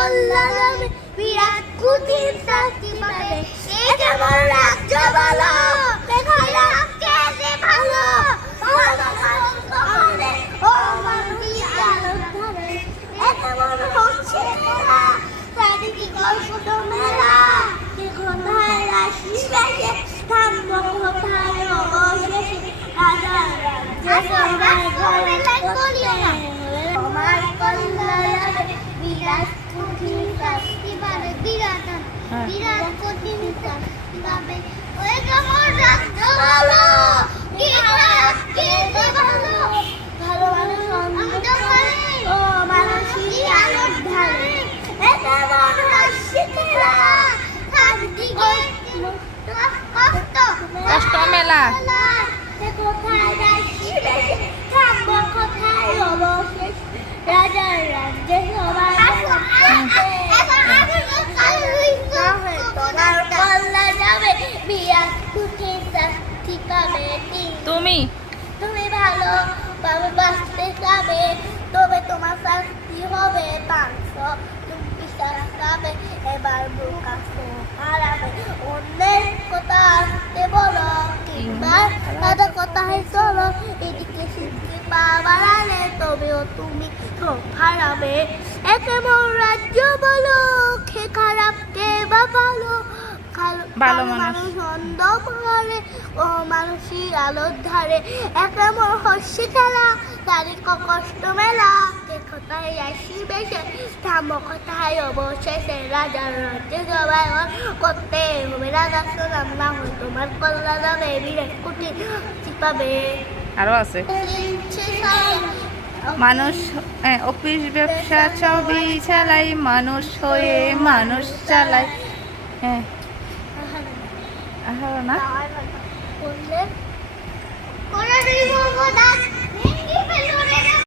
কল্যাণ হবে, বিরাট কুটির শাস্তি পাবে। এ কেমন রাজ্য বলো, খারাপ কে যে ভালো, ভালো মানুষ করে ও মানুষই আলোর ধারে। এ কেমন হচ্ছে মেলা, চারিদিকে কল্পত মেলা, কে কোথায় রাশি বেশে, থামবো কোথায় অবশেষে, রাজার রাজ্যে সবাই ঘরে করতে হবে তোমার কল্যাণ হবে, বিরাট কঠিন শাস্তি পাবে, বিরাট কঠিন শাস্তি পাবে। ওই কেমন রাজ্য ভালো, কি খারাপ কে যে ভালো, ভালো মানুষ অন্ধকারে ও মানুষই আলোর ধারে। এ কেমন হাসি খেলা, চারদিকে কষ্ট মেলা, কোথায় রাশি বেশে, থামবো কোথায় অবশেষ, রাজার রাজ্যে সবাই তোমার কল্যাণ যাবে, বিরাট কুটির শাস্তি পাবে। তুমি তুমি ভালো ভাবে বাঁচতে যাবে, তবে তোমার শাস্তি হবে 500। তুমি বিশ্বাস পাবে, এবার বোকা হারাবে, অন্যের কথা আসতে বলো, কিংবা তাদের কথায় চলো, এদিকে শিখতে পা বাড়ালে তবেও তুমি হারাবে। এ কেমন রাজ্য বলো, কে খারাপ কে বা ভালো, ভালো মানুষ অন্ধকারে ও মানুষই আলোর ধারে। এ কেমন হাসি খেলা, চারিদিকে কষ্ট মেলা, কে কোথায় আসি বেশে, থামো কোথায় অবশেষে, রাজার রাজ্যে সবাই করতে হবে। রাজা সোনার না হয় তোমার কল্যাণ হবে, বিরাট কুটির শাস্তি পাবে। আরো আছে মানুষ অফিস ব্যবসা ছবি চালাই, মানুষ হয়ে মানুষ চালাই। হ্যাঁ না করলে করে